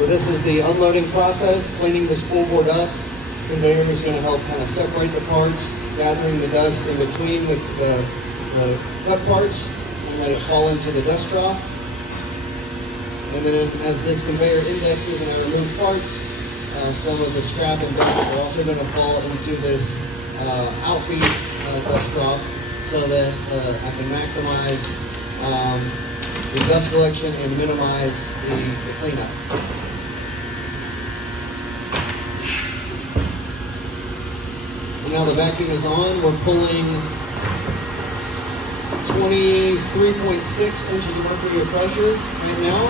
So this is the unloading process, cleaning the spool board up. Conveyor is going to help kind of separate the parts, gathering the dust in between the cut parts, and let it fall into the dust trough. And then as this conveyor indexes and I remove parts, some of the scrap and dust are also going to fall into this outfeed dust trough, so that I can maximize the dust collection and minimize the cleanup. So now the vacuum is on. We're pulling 23.6 inches of mercury of pressure right now.